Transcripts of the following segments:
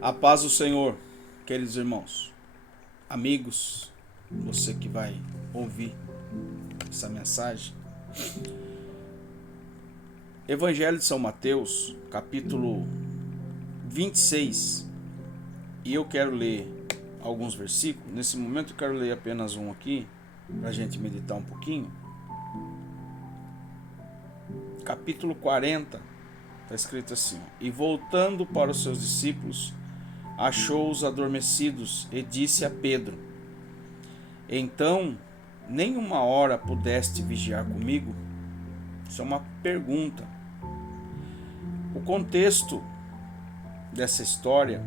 A paz do Senhor, queridos irmãos, amigos, você que vai ouvir essa mensagem. Evangelho de São Mateus, capítulo 26, e eu quero ler alguns versículos. Nesse momento eu quero ler apenas um aqui, para a gente meditar um pouquinho. Capítulo 40, está escrito assim: E voltando para os seus discípulos, achou-os adormecidos e disse a Pedro: Então, nem uma hora pudeste vigiar comigo? Isso é uma pergunta. O contexto dessa história,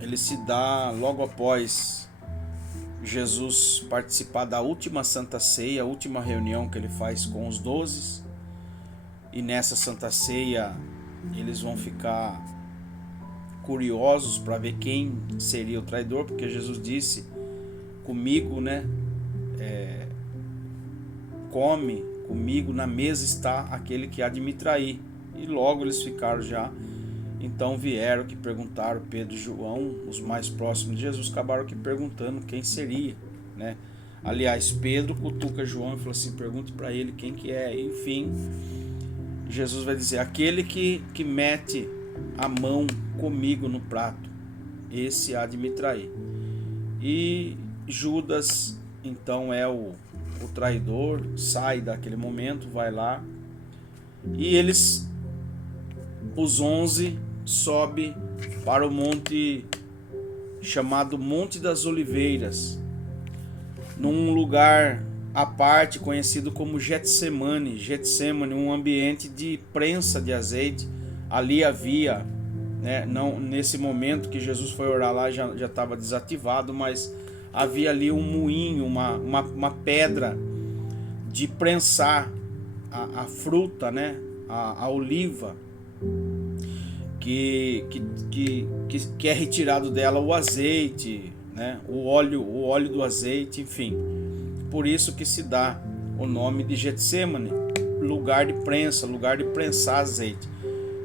ele se dá logo após Jesus participar da última Santa Ceia, a última reunião que ele faz com os 12. E nessa Santa Ceia eles vão ficar curiosos para ver quem seria o traidor, porque Jesus disse: comigo, come comigo, na mesa está aquele que há de me trair. E logo eles ficaram já. Então vieram que perguntaram, Pedro e João, os mais próximos de Jesus, acabaram que perguntando quem seria, né? Aliás, Pedro cutuca João e falou assim: pergunte para ele quem que é. Enfim, Jesus vai dizer: aquele que mete a mão comigo no prato, esse há de me trair. E Judas então é o traidor, sai daquele momento, vai lá, e eles, os 11, sobe para o monte chamado Monte das Oliveiras, num lugar à parte conhecido como Getsemane, um ambiente de prensa de azeite. Ali havia, não, nesse momento que Jesus foi orar lá já estava desativado, mas havia ali um moinho, uma pedra de prensar a fruta, a oliva, que é retirado dela o azeite, o óleo do azeite, enfim. Por isso que se dá o nome de Getsemane, lugar de prensa, lugar de prensar azeite.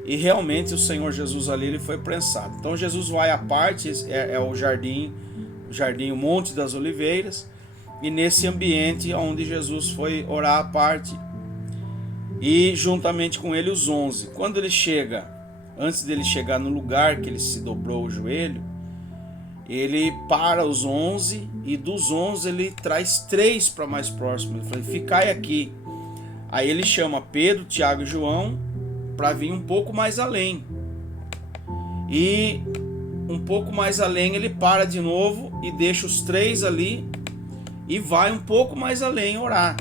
E realmente o Senhor Jesus ali ele foi prensado. Então Jesus vai à parte, é o jardim, o Monte das Oliveiras, e nesse ambiente onde Jesus foi orar à parte, e juntamente com ele os 11. Quando ele chega, antes dele chegar no lugar que ele se dobrou o joelho, ele para os 11, e dos 11 ele traz 3 para mais próximo. Ele fala: ficai aqui. Aí ele chama Pedro, Tiago e João para vir um pouco mais além. E um pouco mais além ele para de novo e deixa os 3 ali e vai um pouco mais além orar.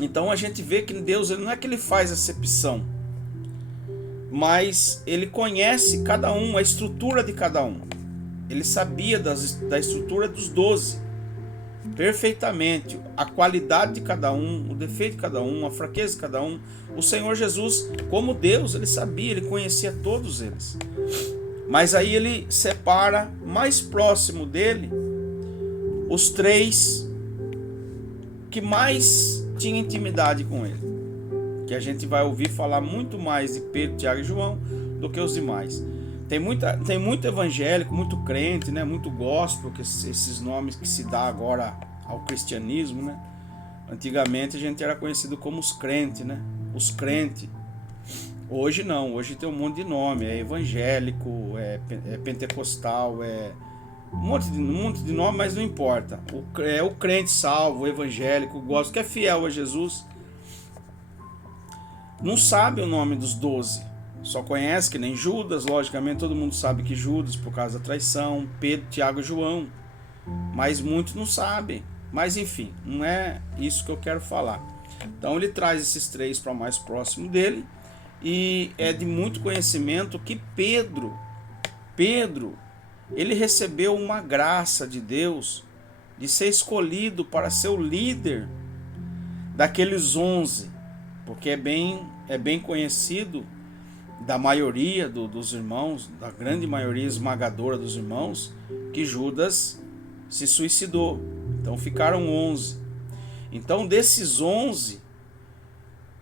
Então a gente vê que Deus, ele não é que ele faz acepção, mas ele conhece cada um, a estrutura de cada um. Ele sabia da estrutura dos 12 perfeitamente, a qualidade de cada um, o defeito de cada um, a fraqueza de cada um. O Senhor Jesus, como Deus, ele sabia, ele conhecia todos eles. Mas aí ele separa mais próximo dele os 3 que mais tinham intimidade com ele, que a gente vai ouvir falar muito mais de Pedro, Tiago e João do que os demais. Tem muito evangélico, muito crente, muito gospel, que esses nomes que se dá agora ao cristianismo, Antigamente a gente era conhecido como os crentes, Os crentes. Hoje não, hoje tem um monte de nome, é evangélico, é pentecostal, é um monte de nome, mas não importa. É o crente salvo, o evangélico, o gospel, que é fiel a Jesus, não sabe o nome dos 12. Só conhece, que nem Judas, logicamente todo mundo sabe que Judas, por causa da traição, Pedro, Tiago e João, mas muitos não sabem. Mas enfim, não é isso que eu quero falar. Então ele traz esses 3 para mais próximo dele, e é de muito conhecimento que Pedro, ele recebeu uma graça de Deus de ser escolhido para ser o líder daqueles 11, porque é bem conhecido da maioria dos irmãos, da grande maioria esmagadora dos irmãos, que Judas se suicidou. Então ficaram 11. Então desses 11,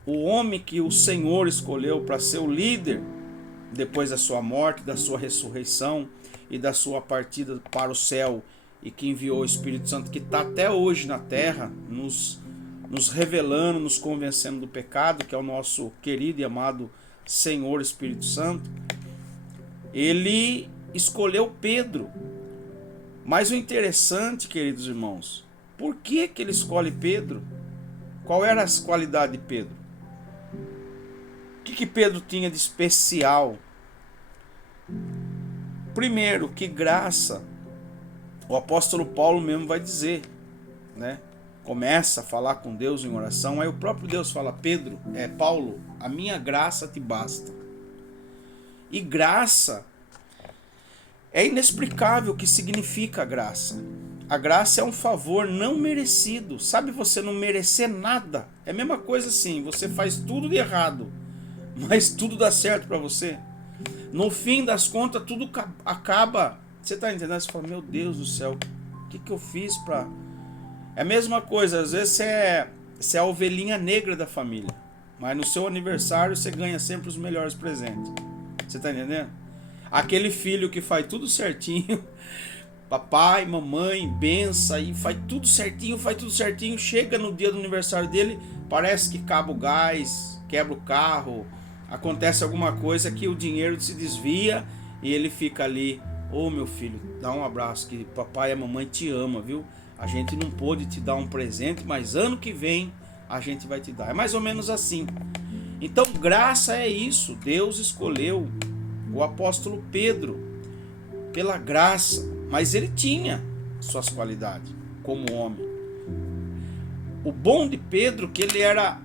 o homem que o Senhor escolheu para ser o líder depois da sua morte, da sua ressurreição e da sua partida para o céu, e que enviou o Espírito Santo, que está até hoje na terra, nos revelando, nos convencendo do pecado, que é o nosso querido e amado Senhor Espírito Santo. Ele escolheu Pedro. Mas o interessante, queridos irmãos, por que ele escolhe Pedro? Qual era as qualidades de Pedro? O que Pedro tinha de especial? Primeiro, que graça. O apóstolo Paulo mesmo vai dizer, né? Começa a falar com Deus em oração, aí o próprio Deus fala: Pedro, Paulo, a minha graça te basta. E graça é inexplicável o que significa a graça. A graça é um favor não merecido. Sabe, você não merecer nada. É a mesma coisa assim, você faz tudo de errado, mas tudo dá certo para você. No fim das contas, tudo acaba. Você tá entendendo? Você fala: meu Deus do céu, o que eu fiz para... É a mesma coisa, às vezes você é a ovelhinha negra da família, mas no seu aniversário você ganha sempre os melhores presentes. Você tá entendendo? Aquele filho que faz tudo certinho, papai, mamãe, benção, e faz tudo certinho, chega no dia do aniversário dele, parece que acaba o gás, quebra o carro, acontece alguma coisa que o dinheiro se desvia e ele fica ali: ô meu filho, dá um abraço, que papai e a mamãe te ama, viu? A gente não pôde te dar um presente, mas ano que vem a gente vai te dar. É mais ou menos assim. Então, graça é isso. Deus escolheu o apóstolo Pedro pela graça, mas ele tinha suas qualidades como homem. O bom de Pedro, que ele era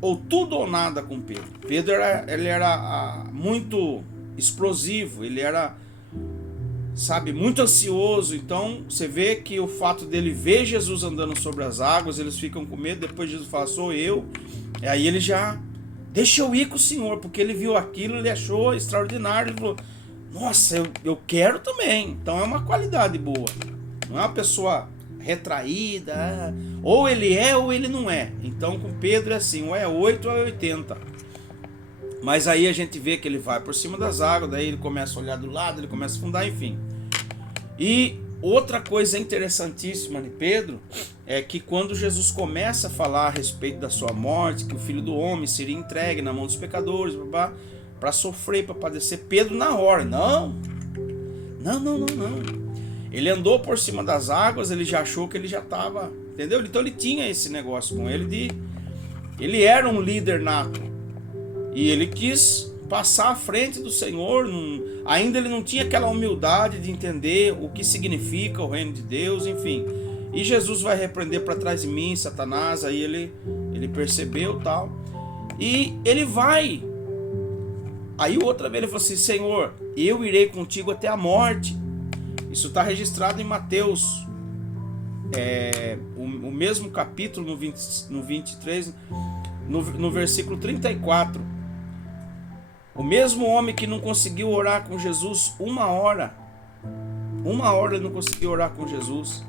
ou tudo ou nada com Pedro. Pedro era muito explosivo, ele era, sabe, muito ansioso. Então você vê que o fato dele ver Jesus andando sobre as águas, eles ficam com medo. Depois Jesus fala: sou eu. E aí ele já: deixa eu ir com o Senhor, porque ele viu aquilo, ele achou extraordinário, ele falou: nossa, eu quero também. Então é uma qualidade boa, não é uma pessoa retraída, ou ele é ou ele não é. Então com Pedro é assim, ou é 8 ou é 80. Mas aí a gente vê que ele vai por cima das águas, daí ele começa a olhar do lado, ele começa a afundar, enfim. E outra coisa interessantíssima de Pedro é que quando Jesus começa a falar a respeito da sua morte, que o Filho do Homem seria entregue na mão dos pecadores, para sofrer, para padecer, Pedro na hora: não. Ele andou por cima das águas, ele já achou que ele já estava, entendeu? Então ele tinha esse negócio com ele ele era um líder nato. E ele quis passar à frente do Senhor. Ainda ele não tinha aquela humildade de entender o que significa o reino de Deus, enfim. E Jesus vai repreender: para trás de mim, Satanás. Aí ele percebeu tal. E ele vai. Aí outra vez ele falou assim: Senhor, eu irei contigo até a morte. Isso está registrado em Mateus, o mesmo capítulo, no 23, no versículo 34. O mesmo homem que não conseguiu orar com Jesus uma hora ele não conseguiu orar com Jesus,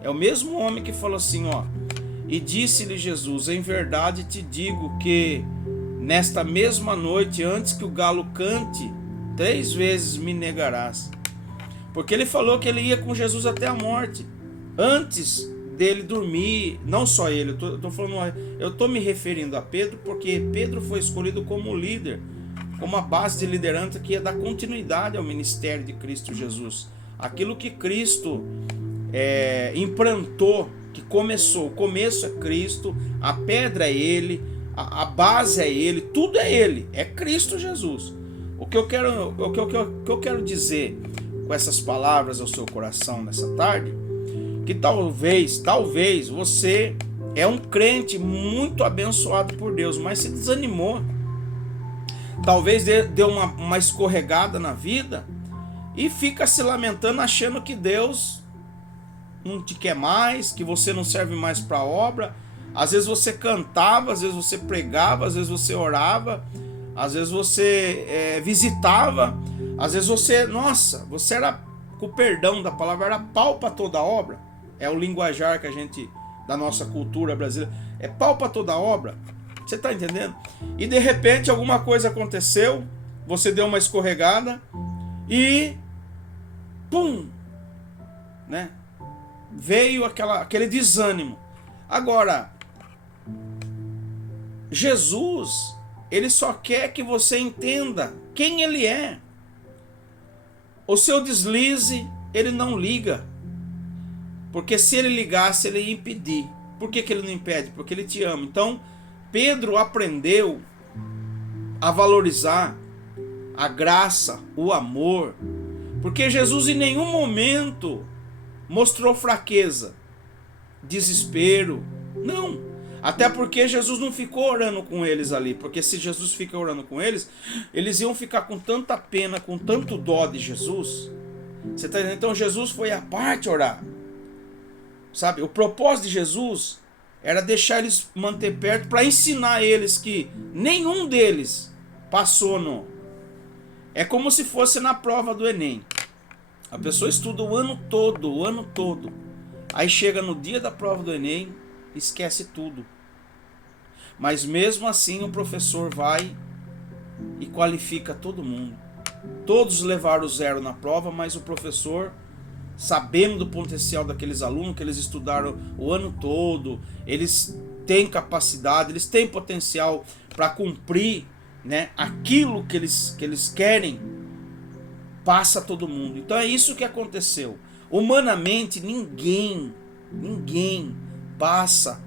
é o mesmo homem que falou assim, ó: e disse-lhe Jesus: em verdade te digo que nesta mesma noite, antes que o galo cante, 3 vezes me negarás. Porque ele falou que ele ia com Jesus até a morte, antes dele dormir. Não só ele, eu tô me referindo a Pedro, porque Pedro foi escolhido como líder, como a base de liderança que ia dar continuidade ao ministério de Cristo Jesus. Aquilo que Cristo implantou, que começou. O começo é Cristo, a pedra é Ele, a base é Ele, tudo é Ele, é Cristo Jesus. O que eu quero dizer com essas palavras ao seu coração nessa tarde, que talvez você é um crente muito abençoado por Deus, mas se desanimou. Talvez deu uma escorregada na vida e fica se lamentando, achando que Deus não te quer mais, que você não serve mais para a obra. Às vezes você cantava, às vezes você pregava, às vezes você orava, às vezes você visitava, às vezes você era, com o perdão da palavra, era pau para toda obra. É o linguajar que a gente, da nossa cultura brasileira, é pau para toda obra. Você está entendendo? E de repente alguma coisa aconteceu, você deu uma escorregada e pum, né? Veio aquele desânimo. Agora, Jesus, ele só quer que você entenda quem ele é. O seu deslize, ele não liga. Porque se ele ligasse, ele ia impedir. Por que ele não impede? Porque ele te ama. Então, Pedro aprendeu a valorizar a graça, o amor. Porque Jesus em nenhum momento mostrou fraqueza, desespero. Não. Até porque Jesus não ficou orando com eles ali. Porque se Jesus fica orando com eles, eles iam ficar com tanta pena, com tanto dó de Jesus. Você tá entendendo? Então Jesus foi à parte orar. Sabe? O propósito de Jesus era deixar eles manter perto para ensinar eles que nenhum deles passou no... É como se fosse na prova do Enem. A pessoa estuda o ano todo. Aí chega no dia da prova do Enem, esquece tudo. Mas mesmo assim o professor vai e qualifica todo mundo. Todos levaram 0 na prova, mas o professor, sabendo do potencial daqueles alunos, que eles estudaram o ano todo, eles têm capacidade, eles têm potencial para cumprir, né, aquilo que eles querem, passa todo mundo. Então é isso que aconteceu. Humanamente ninguém passa,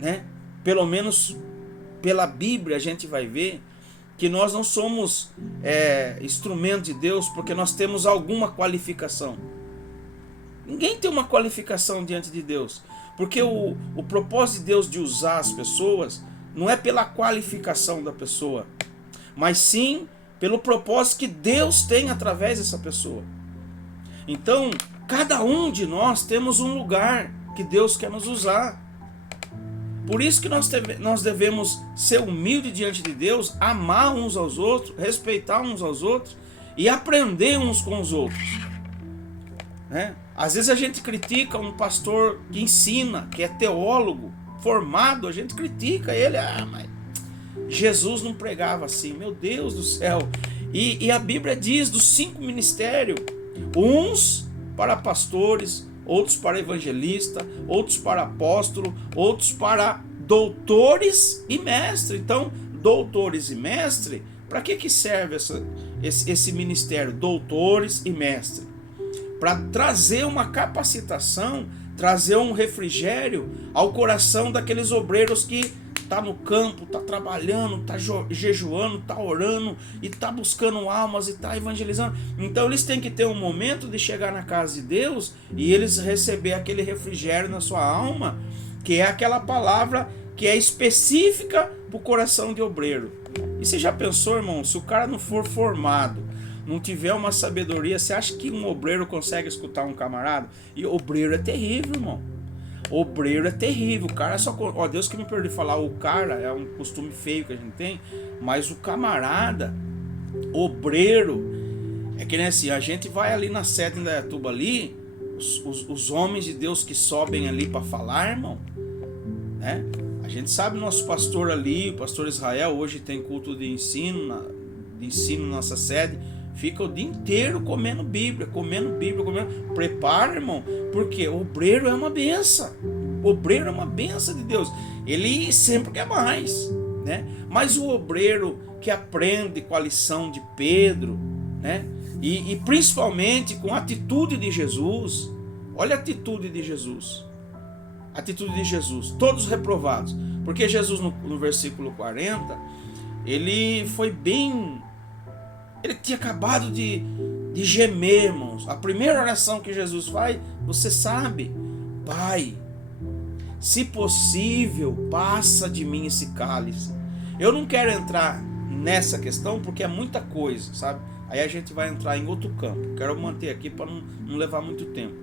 né? Pelo menos pela Bíblia a gente vai ver que nós não somos instrumento de Deus porque nós temos alguma qualificação. Ninguém tem uma qualificação diante de Deus, porque o propósito de Deus de usar as pessoas não é pela qualificação da pessoa, mas sim pelo propósito que Deus tem através dessa pessoa. Então, cada um de nós temos um lugar que Deus quer nos usar. Por isso que nós devemos ser humildes diante de Deus, amar uns aos outros, respeitar uns aos outros e aprender uns com os outros. Né? Às vezes a gente critica um pastor que ensina, que é teólogo, formado, a gente critica ele. Mas Jesus não pregava assim, meu Deus do céu. E a Bíblia diz dos 5 ministérios, uns para pastores, outros para evangelista, outros para apóstolo, outros para doutores e mestre. Então, doutores e mestre, para que serve esse ministério, doutores e mestre? Para trazer uma capacitação, trazer um refrigério ao coração daqueles obreiros que tá no campo, tá trabalhando, tá jejuando, tá orando e tá buscando almas e tá evangelizando. Então eles têm que ter um momento de chegar na casa de Deus e eles receber aquele refrigério na sua alma, que é aquela palavra que é específica pro coração de obreiro. E você já pensou, irmão, se o cara não for formado, não tiver uma sabedoria, você acha que um obreiro consegue escutar um camarada? E obreiro é terrível, irmão. Obreiro é terrível. O cara só... Ó, Deus que me perdoe falar o cara, é um costume feio que a gente tem, mas o camarada, obreiro, é que nem assim, a gente vai ali na sede da Indaiatuba ali, os homens de Deus que sobem ali para falar, irmão, né? A gente sabe, nosso pastor ali, o pastor Israel, hoje tem culto de ensino na nossa sede, fica o dia inteiro comendo Bíblia. Prepara, irmão, porque o obreiro é uma benção. O obreiro é uma benção de Deus. Ele sempre quer mais, né? Mas o obreiro que aprende com a lição de Pedro, né? E principalmente com a atitude de Jesus. Olha a atitude de Jesus. Atitude de Jesus. Todos reprovados. Porque Jesus no versículo 40, ele foi bem... Ele tinha acabado de gemer, irmãos. A primeira oração que Jesus faz, você sabe: Pai, se possível, passa de mim esse cálice. Eu não quero entrar nessa questão porque é muita coisa, sabe? Aí a gente vai entrar em outro campo. Quero manter aqui para não levar muito tempo.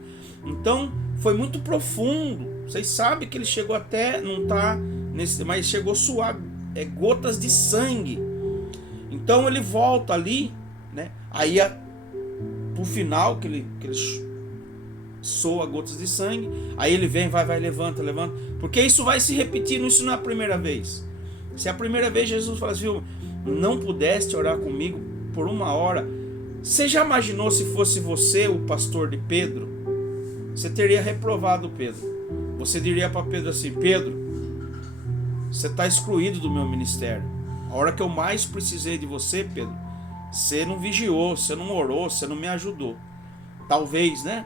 Então, foi muito profundo. Vocês sabem que ele chegou até, não está nesse, mas chegou a suar gotas de sangue. Então ele volta ali, né? Aí pro final que ele soa gotas de sangue, aí ele vem, vai, levanta, porque isso vai se repetindo, isso não é a primeira vez. Se a primeira vez Jesus fala assim, viu, não pudeste orar comigo por 1 hora, você já imaginou se fosse você o pastor de Pedro? Você teria reprovado Pedro. Você diria para Pedro assim, Pedro, você está excluído do meu ministério. A hora que eu mais precisei de você, Pedro, você não vigiou, você não orou, você não me ajudou. Talvez, né?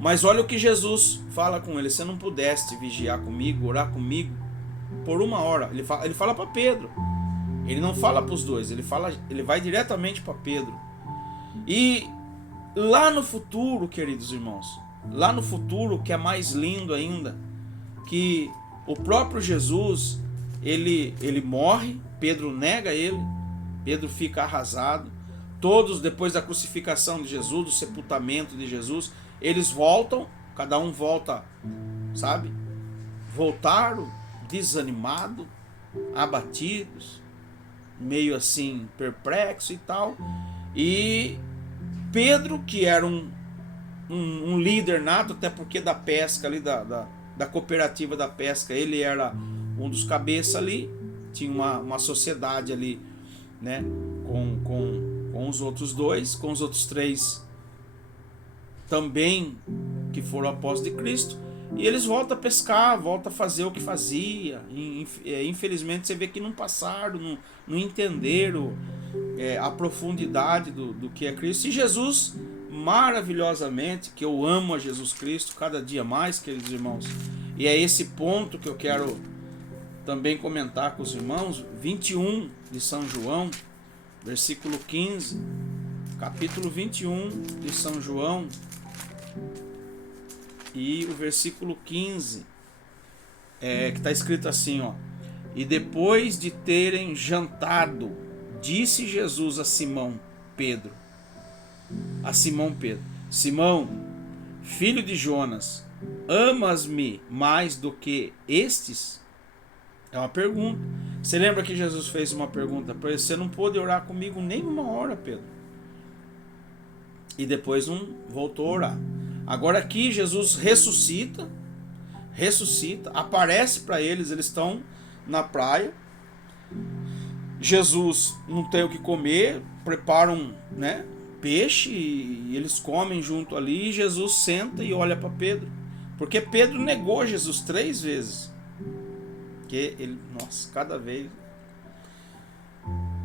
Mas olha o que Jesus fala com ele. Você não pudeste vigiar comigo, orar comigo por 1 hora. Ele fala para Pedro. Ele não fala para os dois. Ele vai diretamente para Pedro. E lá no futuro, queridos irmãos, lá no futuro, que é mais lindo ainda, que o próprio Jesus, ele morre, Pedro nega ele, Pedro fica arrasado. Todos, depois da crucificação de Jesus, do sepultamento de Jesus, eles voltam, cada um volta, sabe? Voltaram desanimados, abatidos, meio assim perplexo e tal. E Pedro, que era um líder nato, até porque da pesca ali, da cooperativa da pesca, ele era um dos cabeças ali, tinha uma sociedade ali, né, com os outros dois, com os outros 3 também que foram apóstolos de Cristo, e eles voltam a pescar, voltam a fazer o que fazia. Infelizmente você vê que não passaram, não entenderam a profundidade do que é Cristo. E Jesus, maravilhosamente, que eu amo a Jesus Cristo cada dia mais, queridos irmãos, e é esse ponto que eu quero também comentar com os irmãos. 21 de São João, versículo 15, capítulo 21 de São João, e o versículo 15, que está escrito assim, ó: e depois de terem jantado, disse Jesus a Simão Pedro, Simão, filho de Jonas, amas-me mais do que estes? É uma pergunta. Você lembra que Jesus fez uma pergunta para ele? Você não pôde orar comigo nem 1 hora, Pedro. E depois não voltou a orar. Agora aqui Jesus ressuscita, aparece para eles estão na praia. Jesus não tem o que comer, preparam, né, peixe e eles comem junto ali. E Jesus senta e olha para Pedro, porque Pedro negou Jesus 3 vezes. Que ele, nossa, cada vez.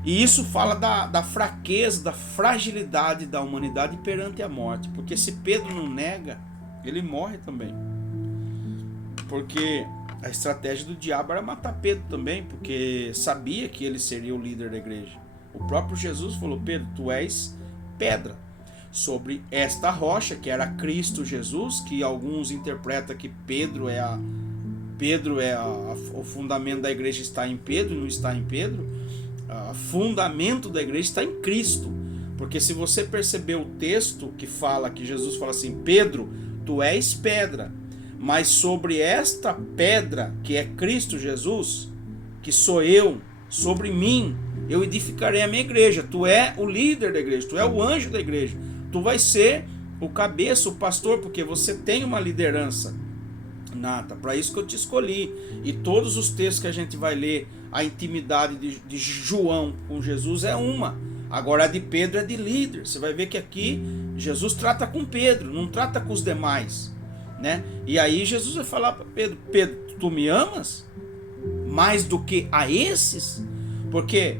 E isso fala da fraqueza, da fragilidade da humanidade perante a morte. Porque se Pedro não nega, ele morre também. Porque a estratégia do diabo era matar Pedro também, porque sabia que ele seria o líder da igreja. O próprio Jesus falou, Pedro, tu és pedra. Sobre esta rocha, que era Cristo Jesus, que alguns interpretam que Pedro é o fundamento da igreja, está em Pedro, não está em Pedro. O fundamento da igreja está em Cristo. Porque se você perceber o texto que fala, que Jesus fala assim, Pedro, tu és pedra, mas sobre esta pedra, que é Cristo Jesus, que sou eu, sobre mim, eu edificarei a minha igreja. Tu é o líder da igreja, tu é o anjo da igreja, tu vai ser o cabeça, o pastor, porque você tem uma liderança nata, para isso que eu te escolhi. E todos os textos que a gente vai ler, a intimidade de João com Jesus é uma. Agora a de Pedro é de líder. Você vai ver que aqui Jesus trata com Pedro, não trata com os demais, né? E aí Jesus vai falar para Pedro, Pedro, tu me amas mais do que a esses? Porque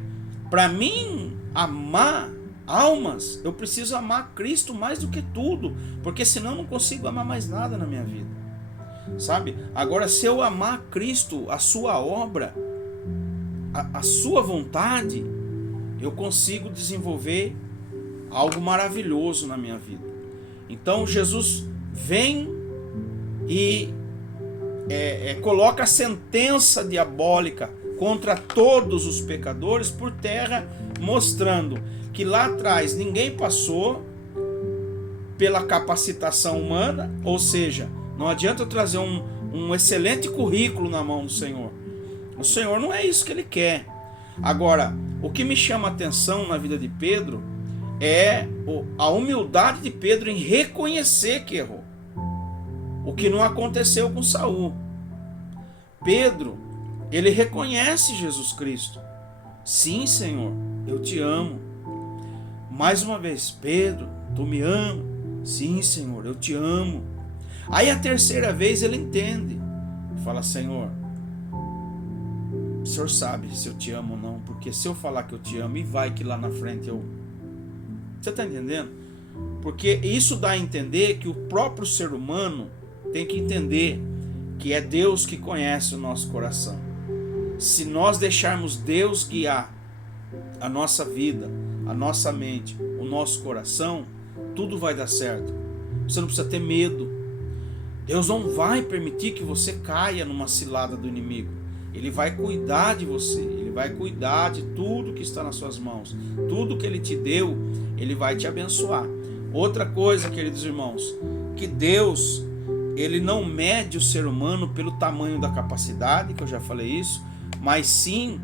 para mim amar almas, eu preciso amar Cristo mais do que tudo, porque senão eu não consigo amar mais nada na minha vida, sabe? Agora, se eu amar Cristo, a sua obra, a sua vontade, eu consigo desenvolver algo maravilhoso na minha vida. Então Jesus vem e coloca a sentença diabólica contra todos os pecadores por terra, mostrando que lá atrás ninguém passou pela capacitação humana, ou seja, não adianta eu trazer um excelente currículo na mão do Senhor. O Senhor não é isso que Ele quer. Agora, o que me chama a atenção na vida de Pedro é a humildade de Pedro em reconhecer que errou. O que não aconteceu com Saul. Pedro, ele reconhece Jesus Cristo. Sim, Senhor, eu te amo. Mais uma vez, Pedro, tu me ama? Sim, Senhor, eu te amo. Aí a terceira vez ele entende. Fala, Senhor, o Senhor sabe se eu te amo ou não, porque se eu falar que eu te amo, e vai que lá na frente eu... Você está entendendo? Porque isso dá a entender que o próprio ser humano tem que entender que é Deus que conhece o nosso coração. Se nós deixarmos Deus guiar a nossa vida, a nossa mente, o nosso coração, tudo vai dar certo. Você não precisa ter medo. Deus não vai permitir que você caia numa cilada do inimigo. Ele vai cuidar de você, ele vai cuidar de tudo que está nas suas mãos. Tudo que ele te deu, ele vai te abençoar. Outra coisa, queridos irmãos, que Deus, ele não mede o ser humano pelo tamanho da capacidade, que eu já falei isso, mas sim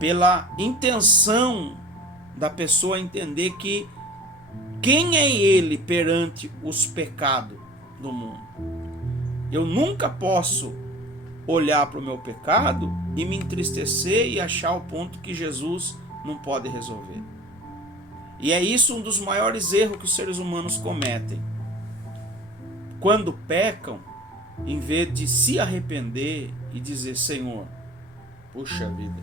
pela intenção da pessoa entender que quem é ele perante os pecados do mundo. Eu nunca posso olhar para o meu pecado e me entristecer e achar o ponto que Jesus não pode resolver. E é isso um dos maiores erros que os seres humanos cometem. Quando pecam, em vez de se arrepender e dizer, Senhor, puxa vida,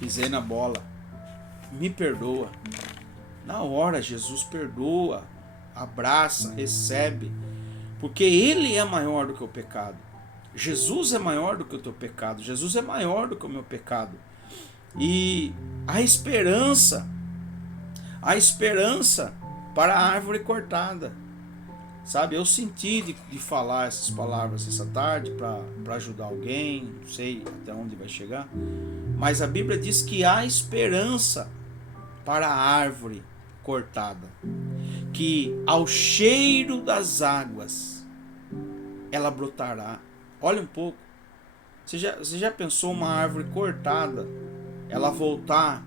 pisei na bola, me perdoa. Na hora Jesus perdoa, abraça, recebe, porque Ele é maior do que o pecado. Jesus é maior do que o teu pecado, Jesus é maior do que o meu pecado. E a esperança para a árvore cortada. Sabe, eu senti de falar essas palavras essa tarde para ajudar alguém, não sei até onde vai chegar, mas a Bíblia diz que há esperança para a árvore cortada, que ao cheiro das águas ela brotará. Olha um pouco, você já pensou uma árvore cortada, ela voltar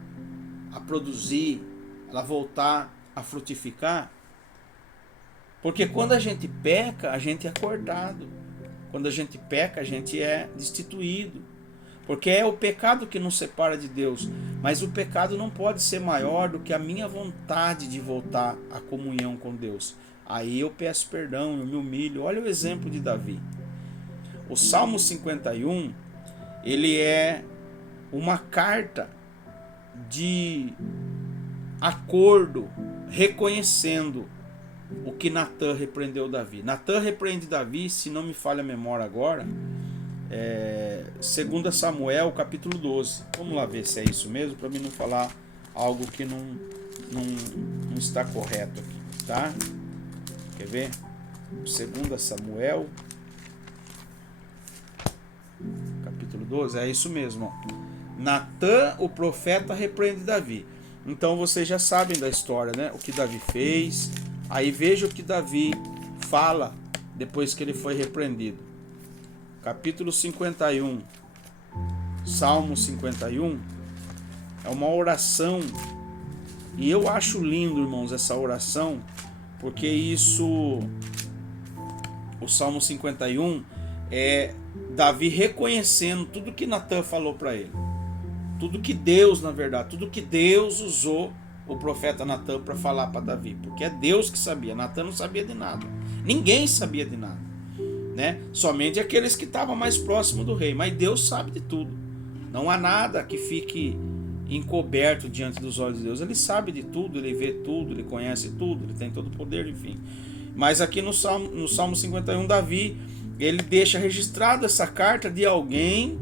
a produzir, ela voltar a frutificar? Porque quando a gente peca, a gente é cortado. Quando a gente peca, a gente é destituído. Porque é o pecado que nos separa de Deus. Mas o pecado não pode ser maior do que a minha vontade de voltar à comunhão com Deus. Aí eu peço perdão, eu me humilho. Olha o exemplo de Davi. O Salmo 51, ele é uma carta de acordo, reconhecendo o que Natan repreendeu Davi. Natan repreende Davi, se não me falha a memória agora, 2 Samuel capítulo 12. Vamos lá ver se é isso mesmo, para mim não falar algo que não está correto aqui, tá? Quer ver? 2 Samuel capítulo 12, é isso mesmo, ó. Natan, o profeta, repreende Davi. Então vocês já sabem da história, né? O que Davi fez. Aí veja o que Davi fala depois que ele foi repreendido. Capítulo 51, Salmo 51, é uma oração. E eu acho lindo, irmãos, essa oração, porque isso, o Salmo 51, é Davi reconhecendo tudo que Natan falou para ele. Tudo que Deus, na verdade, tudo que Deus usou o profeta Natan para falar para Davi, porque é Deus que sabia. Natan não sabia de nada, ninguém sabia de nada, né? Somente aqueles que estavam mais próximos do rei, mas Deus sabe de tudo. Não há nada que fique encoberto diante dos olhos de Deus. Ele sabe de tudo, ele vê tudo, ele conhece tudo, ele tem todo o poder, enfim. Mas aqui no Salmo 51, Davi, ele deixa registrado essa carta de alguém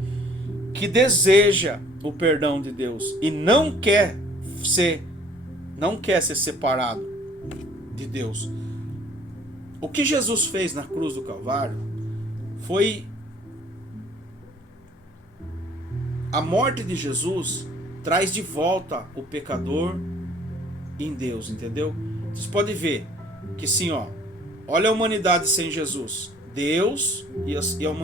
que deseja o perdão de Deus e não quer ser separado de Deus. O que Jesus fez na cruz do Calvário foi a morte de Jesus, traz de volta o pecador em Deus, entendeu? Vocês podem ver que sim, ó, olha a humanidade sem Jesus, Deus e a humanidade